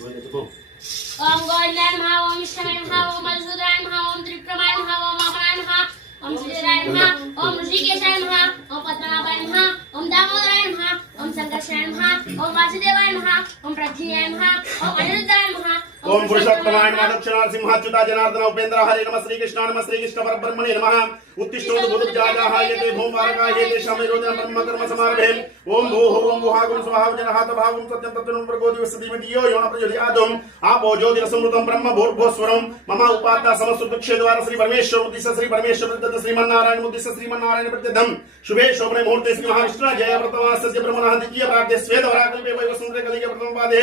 ओम गोविंदाय नमः ओम विष्णवे नमः ओम मधुसूदनाय नमः ओम त्रिप्रमाय नमः ओम वामनाय नमः ओम श्रीराय नमः ओम ऋषिकेशाय नमः ओम पद्मनाभाय नमः ओम दामोदराय नमः ओम संकर्षाय नमः ओम वासुदेवाय नमः ओम पृथ्वीयाय नमः ओम अनिरुद्धाय नमः ओम पुरुषोत्तमाय नमः दक्षिणा दक्षिणार्सिंहाच्युता जनार्दन उपेन्द्र हरे नमः श्री कृष्णा नमः श्री कृष्ण परब्रह्मणे नमः। उत्तिष्ठो भूत जाजाः उत्तिष्ठोतु भूम वारका भूमवारकाः शमे शमैरोदन ब्रह्म कर्म समारभे ओम भूः, ओम वुहागुं स्वाहाव जनहात भावं, सत्यं तत्त्वं प्रगोदि विस्तदिमति यो योन प्रजोदि आदम। आपो ज्योतिरसमृतं ब्रह्म भूर्भुवस्वरं मम उपाता समस्तुक्षे द्वार श्री परमेश्वर उद्दिश श्री परमेश्वर प्रदत्त श्री मन्नारायण श्रीमन्नारायण प्रत्यदम शुभे शोभने मुहूर्ते श्री महाविष्णु जय व्रतवासस्य ब्रह्मणः दिव्य प्राप्ते स्वेद वराकल्पे वैवसुन्द्र कलिके प्रथम पादे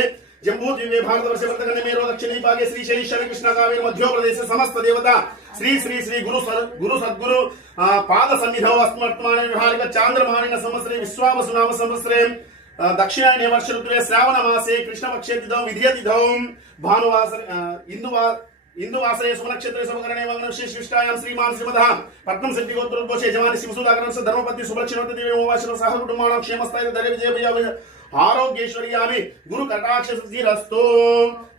భారతవర్ష వర్తకన్య మేరో దక్షిణీ భాగే శ్రీ శైలి శైలి కృష్ణ కావేరి మధ్యోప్రదేశ సమస్త దేవత. శ్రీ శ్రీ శ్రీ గురు గురు సద్గురు పాద సన్నిధౌ అస్మర్తమాన విహారిక చాంద్రమానిన సంవత్సరే విశ్వావసు నామ సంవత్సరే దక్షిణాయన వర్ష ఋతువే శ్రావణ మాసే కృష్ణపక్షే తిథౌ విధియతిథౌ భానువాస ఇందువా ఇందువాసరే సునక్షత్రే సమకరణే మంగళం శ్రీ శిష్టాయాం శ్రీమాన్ శ్రీమద పట్నం శెట్టి గోత్రోద్భోష యజమాని శివసుదాకరం ధర్మపతి సుభక్షణవతి దేవి సహ కుటుంబానం క్షేమస్థాయి ధర విజయ విజయ ఆరోగ్యేశ్వర్యామి గురు కటాక్ష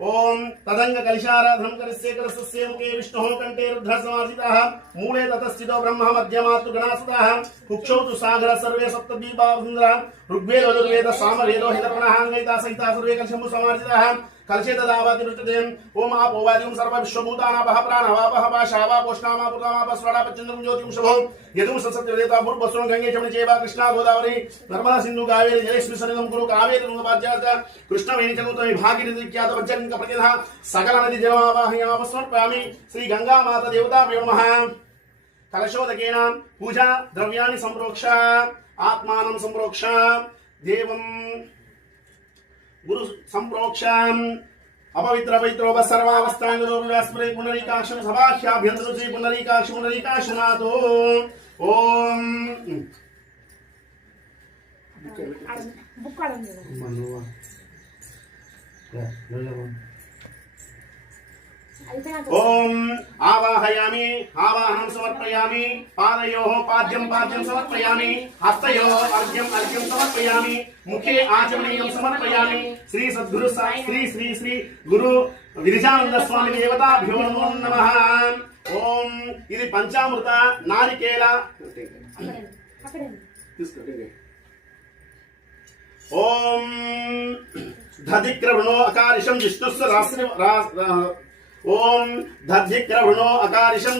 ఓం తదంగ కలిశారాధనం కరిస్యే కలసస్య ముఖే విష్ణుః కంఠే రుద్ర సమార్జితః మూలే తతస్థితో బ్రహ్మ మధ్యమాతు గణాసుత. కుక్షౌతు సాగర సర్వే సప్త దీపా ఋగ్వేద యజుర్వేద సామవేదో హితర్వణః సహిత సర్వే కలిశంభు సమాజిత కలశే తదావాతి దృష్టదేం ఓం ఆ పోవాదిం సర్వ విశ్వభూతానాపహ ప్రాణవాపహ పాశావా పోష్ణామా పుతామాప స్వడాపచంద్రం జ్యోతిం శుభం యదుం సత్యదేవత భూర్భస్వం గంగే చమని చేవ కృష్ణా గోదావరి నర్మదా సింధు కావేరి జలేశ్వరి సన్నిధం కురు కావేరి తుంగపాద్యాత కృష్ణ వేణిచనుతమి భాగీరథి విఖ్యాత गुरु संप्रोक्षाम अपवित्र पवित्रो पवित्रोप सर्वावस्थांगस्मृ पुनरीकाशु सभाख्याभ्यंतर श्री पुनरीकाशु पुनरीकाशुनाथो ओम बुक बुक ఓం ఆవాహయామి ఆవాహనం సమర్పయామి పాదయో పాద్యం పాద్యం సమర్పయామి హస్తయో అర్ఘ్యం అర్ఘ్యం సమర్పయామి ముఖే ఆచమనీయం సమర్పయామి. శ్రీ సద్గురు సా- శ్రీ శ్రీ శ్రీ గురు విరిజానంద స్వామి దేవతాభ్యో నమో నమః. ఓం ఇది పంచామృత నారికేల. తీసుకోండి ఓం దధిక్రవణో అకారిషం జిష్ణుస్వ రాశ్రి ఓం దధిక్రవణో అకారిషం